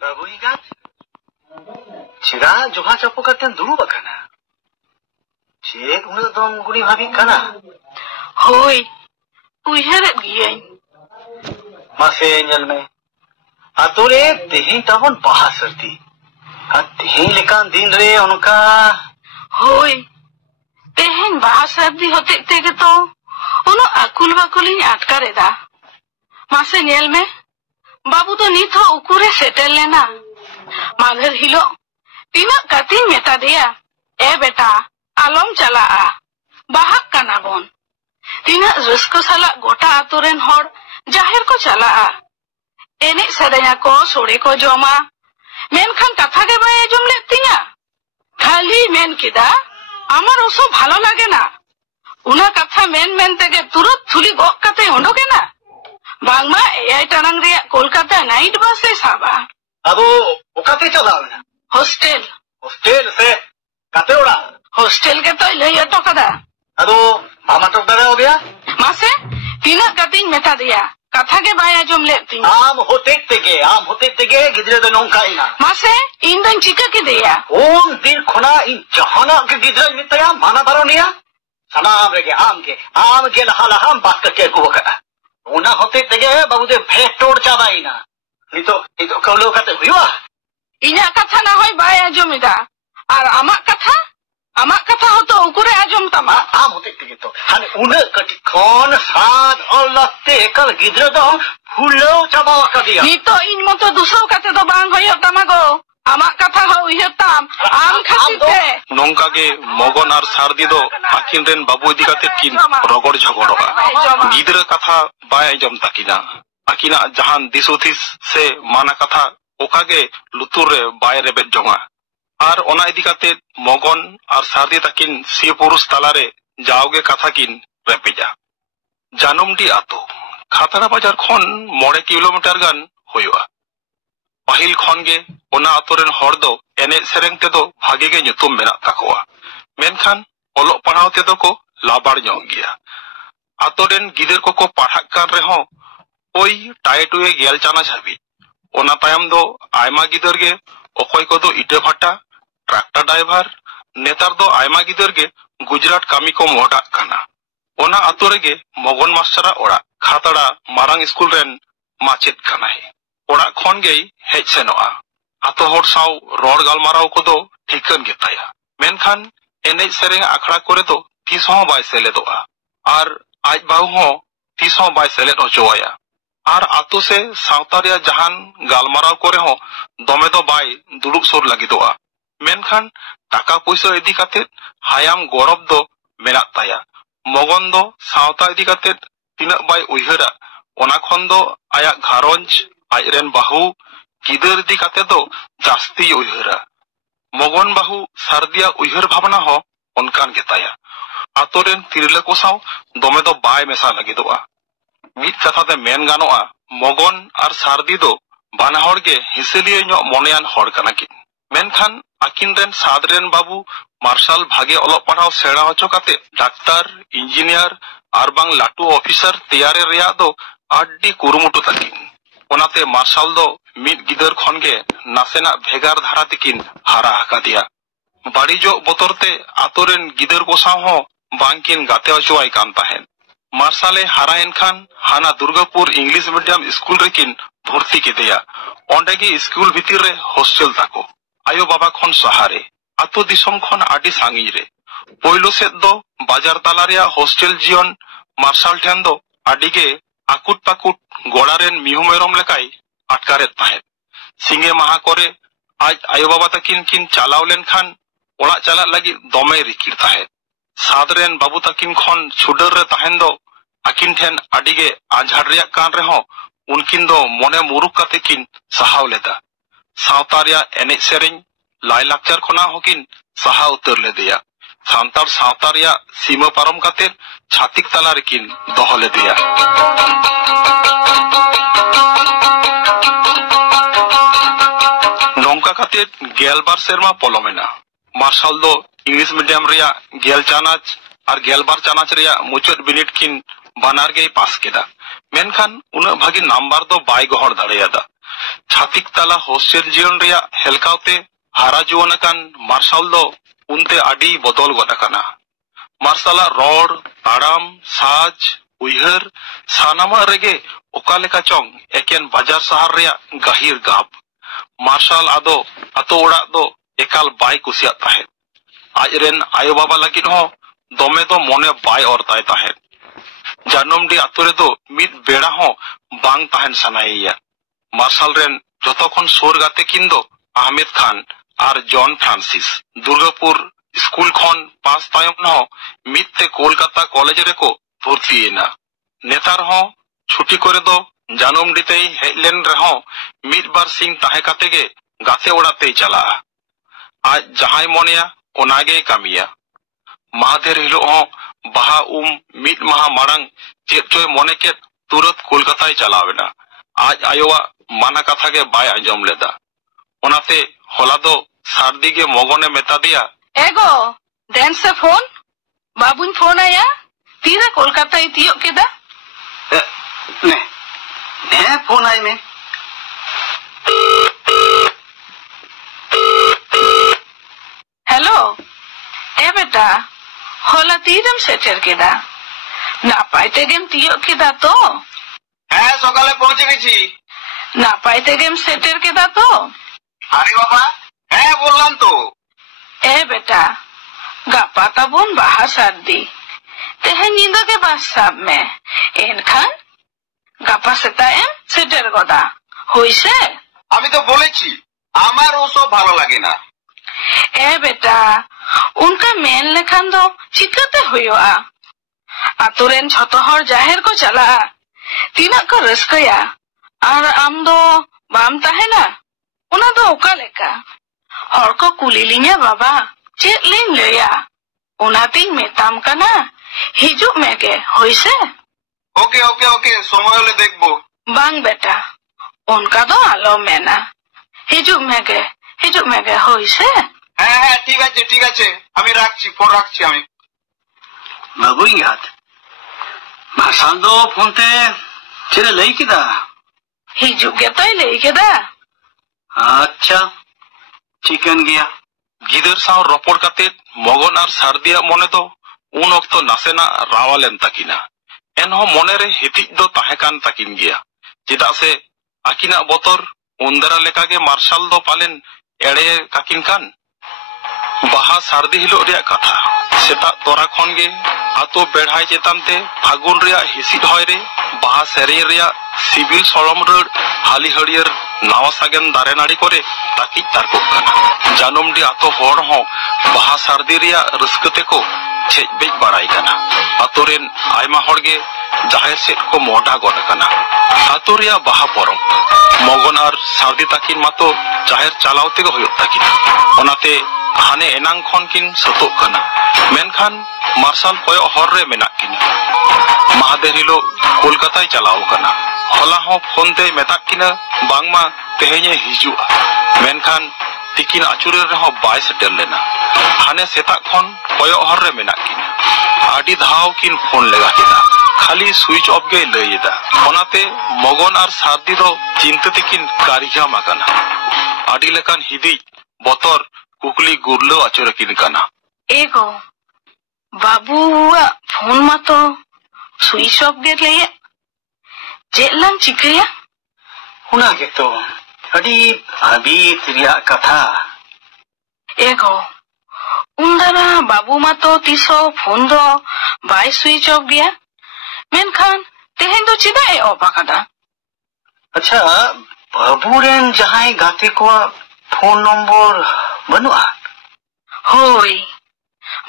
Babu ingat? Cira joha capo katen dulu bakana. Cek unat dom guni bhabi kana. Hoi, uiharet giyain. Mase nyal me. Atore tehin tabon bahas serti. Tehin lekan din re onka. Hoi, tehin bahas serti hote tege to. Ono akul bakulinya atkar eda. Mase nyal me. Babu to nit ho ukure settle lena. Madher hilo. Tina katin meta dia. Beta, alom chalaa. Bahak kana bon. Tina rusko salak gota aturen hor jahir ko chalaa. Enek sadaya ko sore ko joma. Menkhan katha ge baye jom let tinya. Khali men kida amar oso bhalo lage na. Una katha men tege turut thuli gok kate ondoke na. Bangma AI tanang reyak Kolkata night bus le saba. Ado okate chalao na. Hostel. Hostel se kate ora. Hostel ke to lei ato kada. Ado mama tok dare ho gaya. Mase tina kating meta dia. Katha ge baya jom le tinya. Am hote tege gidre do nongka ina. Mase indan chika ke dia. Un din khona in jahana ke gidre mitaya mana daro niya. Sanam rege am ke lahala ham bak ke ko kada. Una hote tege babu de bhetor chabaina. Nito kaulo kate huiwa. Inya katha na hoy baya jom ida. Ar amak katha hoto ukure ajom tama. Am hote tege to. Hane una kati khon sad Allah te kal gidre do hulo chaba ka dia. Nito in moto duso kate do bang hoyo tamago. Amak katha ho uhitam. Am khatite. Nongka ge mogon ar sardi do akin ren babu idikate kin rogor jhogoroga. Gidre katha baya jom takina. Akina jahan disuthis se mana katha okage luture baya rebet jonga. Ar ona idikate mogon ar sardi takin si purus talare jaoge katha kin repeja. Janumdi ato khatara bajar khon 9 kilometer gan hoyoa. Pahil khon ge ona atoren hor do ene sereng te do bhage ge nyutum menak takoa. Menkhan olok panhaw te do ko labar nyong giya. Atoren gider ko parhak kan reho oi taetuye gel chana habi. Ona tayam do aima gider ge okoy ko do ite bhata tractor driver netar do aima gider ge Gujarat kami ko modak kana. Ona atore ge mogon mastera ora khatara marang school ren machet kana he. Ora khon gei hej senoa. Ato hor saw ror galmarao ko do thikan getaya. Menkhan enej sereng akhara kore do tis ho bai seledoa. Ar aj bahu ho tis ho bai selet hochoaya. Ar ato se sawtaria jahan galmarao kore ho dome do bai duluk sur lagidoa. Menkhan taka puisa idi kate hayam gorob do menak taya. Mogon do sawta idi kate tinak bai uihara. Ona khon do ayak gharonj ajren bahu gider di kate do jasti uihara. Mogon bahu sardia uihar bhabna ho onkan getaya. Atoren tirle ko saw dome do bai mesa lagidoa. Mid katha te men ganoa mogon ar sardi do bana hor ge hiseliye nyok monean hor kana kin. Menkhan akin ren sadren babu marshal bhage olok panhaw sera hocho kate daktar engineer ar bang latu officer teyare reya do addi kurumutu takin. Onate marshal do mid gider khon ge nasena bhegar dhara tikin hara hakadiya. Bari jo botorte atoren gider ko saw ho bangkin gate hochoai kan tahen. Marshale haraen khan hana Durgapur English medium school rekin bhorti kedeya. Onde ge school bhitir re hostel tako. Ayo baba khon sahare. Ato disom khon adi sangi re. Poilo set do bajar talaria hostel jion marshal then do adige akut pakut godaren mihumerom lekai atkaret tahet. Singe maha kore aj ayo baba takin kin chalao len khan orak chalat lagi dome rikir tahet. Sadren babu takin khon chudar re tahen do akin then adige anjhar reyak kan reho unkin do mone muruk kate kin sahaw leda. Sawtaria enej sereng lai lakchar khona hokin saha utar ledeya. Santar sawtaria sima parom kate chhatik tala rekin doho ledeya. Nongka kate gelbar serma polomena. Marshal do English medium reya gel chanach ar gelbar chanach reya muchot binit kin banar gei pass keda. Menkhan una bhagi number do bai gohor dareyada. छातिक तला hostel जीवन रिया हेलकावते हारा जुआन अकान martial दो उनते आडी बदल गद अकाना। Martial law road ताड़ाम साज उयहर सानामा रेगे ओकालेका चोंग एकेन बाजार शहर रिया गहिर गाब। मार्शल आदो अतो ओड़ा दो एकाल बाय कुसिया ताहे। आजरेन आयो बाबा लगिन हो दोमे दो मोने बाय और ताय ताहे। जानमडी आतुरे दो मिद बेड़ा हो बांग ताहन सनाइया। मार्शल रेन जोतोखन सोर गाते किंदो अहमद खान और जॉन फ्रांसिस दुर्गापुर स्कूल खन पास तायम हो मिदते कोलकाता कॉलेज रेको भर्तीएना। नेतार हो छुट्टी करे दो जानमडीते हेजलेन रहो मिद बार सिंह ताहे कातेगे गाते ओड़ाते चला। आज जहां मोनेया ओनागे कामिया। महादेर हिलो हो बाहा मिद माहा मारंग चेत चोय मोने के तुरंत कोलकाता चलावेना। आज आयोवा माना कथा के बाय आंजम लेदा। ओनाते होला दो सारदी के मगोने मेता दिया एगो देन से फोन बाबून फोन आया तीरा कोलकाता तियो केदा ने ने फोन आई में हेलो ए बेटा होला तीरम सेटर केदा ना पाइते गेम तियो केदा तो হ্যাঁ সকালে পৌঁছে গেছি। না পাইতে গেম সেটের কেদা তো আরে বাবা হ্যাঁ বললাম তো। ए बेटा गापा तबुन बाहा सारदी तेहे नींदा के बाद साब में एनखान गापा सेताएम सेटेर गदा होइसे। আমি তো বলেছি আমার ওসব ভালো লাগে না। ए बेटा उनका मेन लेखान दो चिकाते हुआ आतुरेन झतो हर जाहिर को चला तीना को रस्कया और आम दो बाम ताहेना उना दो ओका लेका हर को कुलिलिंगा बाबा चेत लिंग लेया उना तिंग मेताम कना हिजुक में के होइसे। ওকে ওকে ওকে সময় হলে দেখবো। बांग बेटा उनका दो आलो मेना हिजुक में के होइसे। হ্যাঁ হ্যাঁ ঠিক আছে আমি রাখছি ফোন রাখছি আমি। বাবু ইয়াত मार्शल दो फोनते चले लई किदा हिजुक के तो ले केदा। अच्छा चिकन गया गिदर साव रपड़ काते मगन और सारदिया मोने दो उन ओक्तो नासेना रावालेन ताकिना। एनहो मोने रे हितिज दो ताहेकान ताकिन गया चेदा से आकिना बोतर उंदरा लेका के मार्शल दो पालेन एड़े काकिन कान। बाहा सारदी हिलो रिया कथा सेता तोरा खन गे आतो बेढ़ाई चेतानते फागुन रिया हिसिद होय रे बाहा सेरेन रिया सिविल सड़म रड़ हाली हड़ियर नावा सागेन दारे नाड़ी करे ताकि तारको काना। जानमडी आतो होड़ हो बाहा सारदी रिया रस्कते को छेज बेज बाड़ाई काना। आतो रेन आयमा होड़गे जाहेर सेट को मोडा गड काना। आतो रिया बाहा परम मगन और सारदी ताकिन मातो जाहेर चालावते को होयो ताकिन ओनाते हाने एनांग खन किन सतो काना। मेनखान मार्शल कोयो हर रे मेना किना। महादेर हिलो कोलकाता चलाव काना। होला हो फोन ते मेता किना बांगमा तेहेnye हिजुआ मेनखान तिकिन आचुरे रहो बाय सेटेल लेना। हाने सेता खन कोयो हर रे मेना किना। आडी धाव किन फोन लेगा किना खाली स्विच ऑफ गे लईदा। ओनाते मगन और सारदी दो चिंता तिकिन कारिजा माकाना। आडी लेकान हिदी बतर कुकली गुरलो आचुरे किन काना। एगो बाबू फोन मा तो स्विच ऑफ गे ले चेलां चिकया उना के तो अडी अभी तिरिया कथा एगो उंदरा बाबू मा तो तीसो फोन दो बाय स्विच ऑफ गया मेनखान तेहेन दो चिदा ए ऑफ आकादा। अच्छा बाबू रेन जहां गाते को फोन नंबर बनुआ होई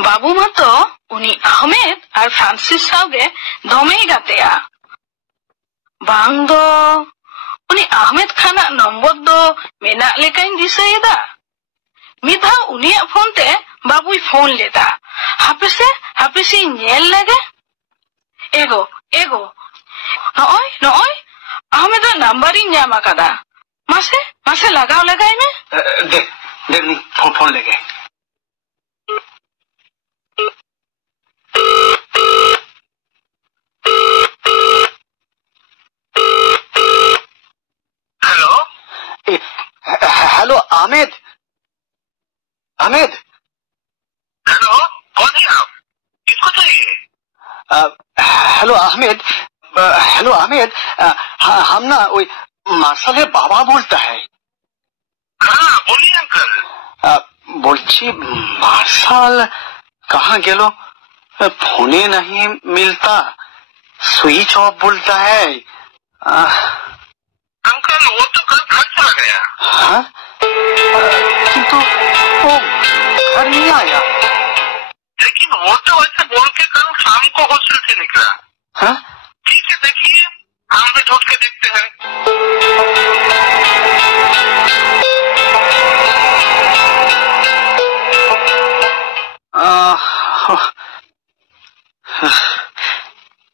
बाबू मा तो उनी अहमद और फ्रांसिस सागे दोमे ही गातेया बांग दो उनी अहमद खाना नंबर दो मेना लेकाइन दिसएदा मिधा उनिया फोन ते बाबू फोन लेदा हापेसे नेल लगे एगो नॉय अहमद नंबर ही न्यामा कदा मासे लगाओ लगाई में देखनी फोन लेके हेलो आमिद, आमिद। हेलो, कौन है आप? किसको चाहिए? हेलो आमिद, हेलो आमिद, हम ना वही मार्शल बाबा बोलता है। हाँ बोलिए अंकल। बोलছি मार्शल कहाँ गेलो? फोने नहीं मिलता, स्विच ऑफ बोलता है। अंकल वो तो कल घर चला गया। हाँ? किंतु वो घर नहीं आया। लेकिन वो तो वैसे बोल के कल शाम को हॉस्टल से निकला। हाँ? ठीक है देखिए, हम भी ढूंढ के देखते हैं।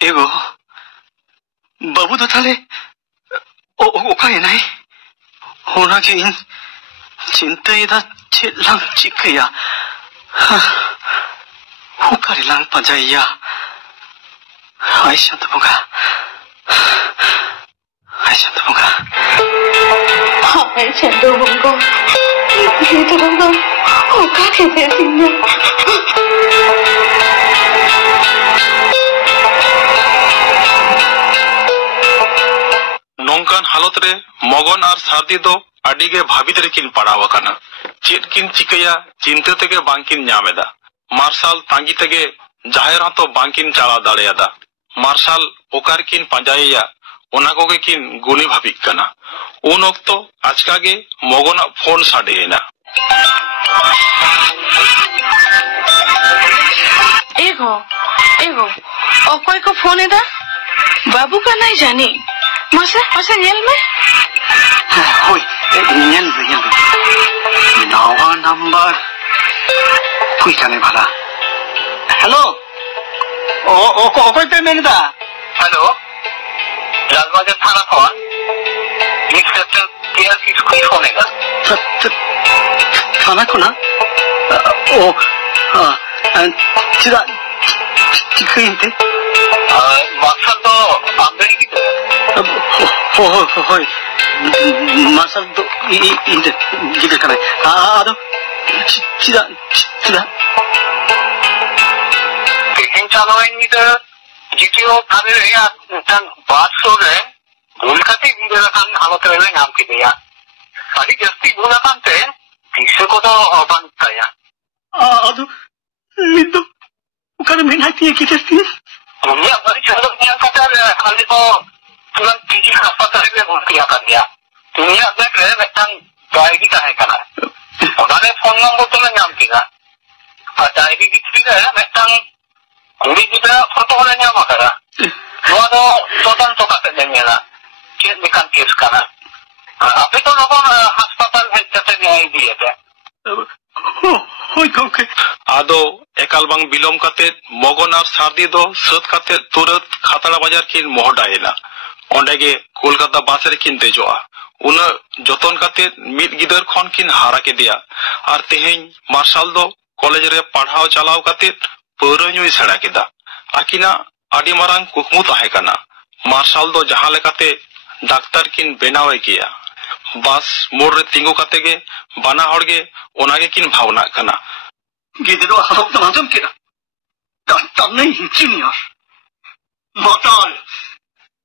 एगो बाबू तो थाले ओकाए नहीं होना के इन चिंता इधर चिल्लांग चिकया ओकारे लांग पंजाइया आयशा तो बुगा हाय चंदो बुंगो ये तो बुंगो ओका के बेसिंगा नौकान हालत रे मगन और सारदी दो आडी के भाबित रेकिन पड़ाव काना। चेत किन चिकया चिंता तेगे बांकिन ᱧᱟᱢᱮᱫᱟ। मार्शल तांगी तेगे जाहेर तो बांकिन चाला दाड़ेयादा। मार्शल ओकार किन पंजाइया ओना कोगे किन गुनी भाबिक काना। उन ओक्तो आचका गे मगना फोन साडेना। एगो ओकोय को फोन एदा बाबू का नहीं जानी मासे नेल में होय नेल नवा नंबर कोई जाने वाला। हेलो ओकोय पे मेनदा। हेलो, लालबाजार थाना फोन इंस्पेक्टर केएल की फोन है। थाना को ना ओ चिदा चिकइंते मार्शल तो आंदरी की होय मार्शल तो इंदे गिदे कने आदो चिदा तेहें चालो इनके जितियो थारे या तन बात सो गए भूल खाती बिंदु kan हालत रे नाम के दिया अभी जस्ती भूला कांते तीसरे को तो बनता है आदो लिंदो उकाने मेनाती है किसती दुनिया भरी चलो दुनिया का खाली को तुरंत पीजी अस्पताल में भर्ती कर दिया। दुनिया देख रहे बेटन डायरी का है कना उन्होंने फोन नंबर तो मैं नाम किया और डायरी की थी है बेटन कुड़ी की फोटो वाले नाम करा वो तो करते देंगे ना चेक निकाल केस कना अभी तो लोगों अस्पताल में जैसे न्याय दिए थे। आदो एकाल बांग बिलोम काते मगन और सारदी दो सत काते तुरंत खातड़ा बाजार किन मोहडाएना। ओंडेगे कोलकाता बास रे किन तेजोआ उन जतन काते मिद गिदर खन किन हारा के दिया और तेहें मार्शल दो कॉलेज रे पढ़ाओ चलाओ काते पौरा ᱧᱩᱭ सेड़ा केदा। आकिना आडी मारांग कुकमु ताहे काना। मार्शल दो जहां लेकाते डाक्टर किन बेनावे किया बस मोड़ रे तिंगु काते गे बाना हड़गे ओनागे किन भावना काना। गिदरो हालत तो आजम केदा डाक्टर नहीं इंजीनियर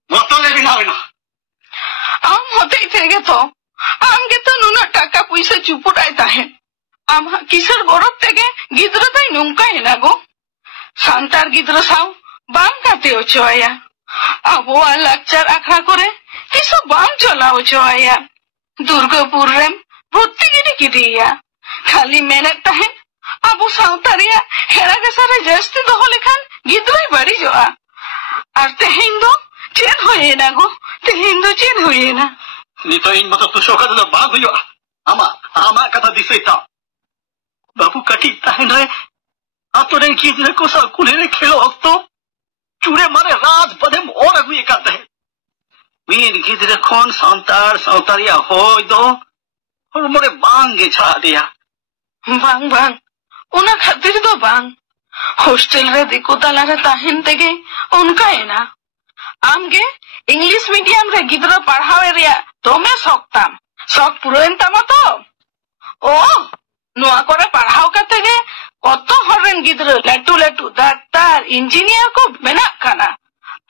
मोटल बिनावे ना आम होते थे तो आम के तो नुना टाका पैसा चुपुटाई ताहे आम किसर गरब तेगे गिदरो ताई नुंका है ना गो सांतार गिदरो साव बाम काते ओचोया अबो लाक्चर आखड़ा करे किसो बाम चला ओचोया दुर्गापुर रेम भर्ती गिनी किदिया खाली मेहनत ताहे अबो सावतारिया हेरा के सारे जस्ती दोहो लेखान गिदरोई बाड़ी जोआ और तेहें दो चेन होए ना गो तेहें दो चेन होए ना नितो इन मतो तुशोका दो बाग हुयो आमा कथा दिसेता बाबू कटी ताहे नए आतोरे गिदरे को सा कुलेरे खेलो हक्तो चूरे मारे रात बदे और अगुए करते हैं मीन गिदरे खोन सांतारिया होय दो और मोरे बांगे छा दिया बांग उना खातिर दो बांग हॉस्टल रे दिको ताला रे ताहेन तेगे उनका है ना आमगे इंग्लिश मीडियम रे गिदरा पढ़ावे रिया तो मैं सोकताम सब पुरान तमा तो ओ नुआ करे पढ़ाओ कते गे कतो हरन गिद्र लटू लटू डाक्टर इंजीनियर को बेना काना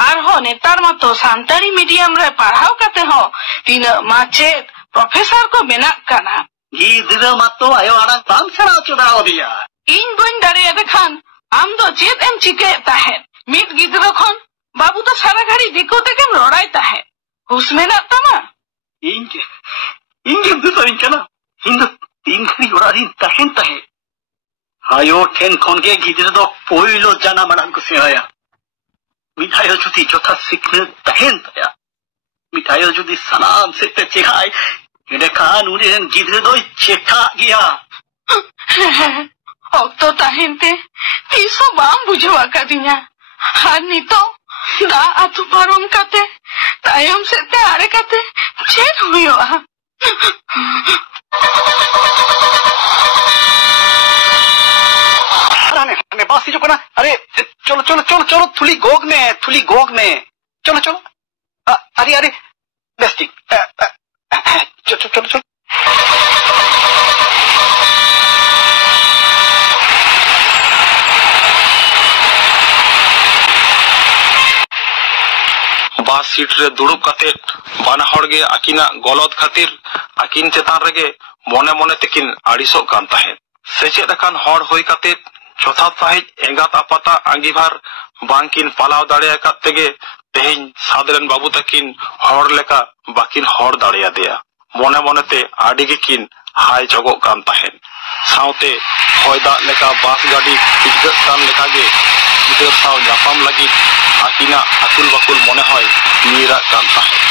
आर हो नेतार मतो सांतारी मीडियम रे पढ़ाओ कते हो तीन माचेत प्रोफेसर को बेना काना गिद्र मतो आयो आड़ा काम सेड़ा चुदाओ दिया इन बन दारे खान आम दो चेत एम चिके ताहे मिट गिद्र खन बाबू तो सारा घड़ी दिको तक रोड़ाई ताहे उसमें ना तमा इंगे तो इनकना हिंदू तीन घड़ी उड़ारी तहें तहे आयो ठेन खन के गिद्र दो पोइलो जाना मड़ान को सेवाया मिठाइयो जुदी जोथा सिखने तहें तया मिठाइयो जुदी सलाम से ते चेखाई इन्हें खान उन्हें गिद्र दो चेखा गया अब तो ताहिंते तीसो बाम बुझवा का दिया हार नी तो दा आतु पारोम काते तायम से ते आरे काते चेन हुयो अरे बासी जो कना अरे चलो चलो चलो चलो थुली गोग में चलो चलो अरे अरे बेस्टिक चलो चलो चलो बास सीट रे दुड़ुब काते बाना हड़गे आकिना गलत खातिर आकिन चेतान रेगे मने मने तेकिन आड़िसोग कान ताहें सेचेद अकान हड़ होई काते जथात साहिज एंगात आपाता आंगीभार बांकिन पालाव दाड़े आकात तेगे तेहिं सादरेन बाबू तकिन हड़ लेका बाकिन हड़ दाड़े आदेया मने मने ते आडिगे किन हाय जगो कान ताहें साउते होयदा लेका बास गाड़ी इजगत कान लेका गे गिदर साव जापाम लगी आकिना अकुल बकुल मने होय नीरा कान ताहें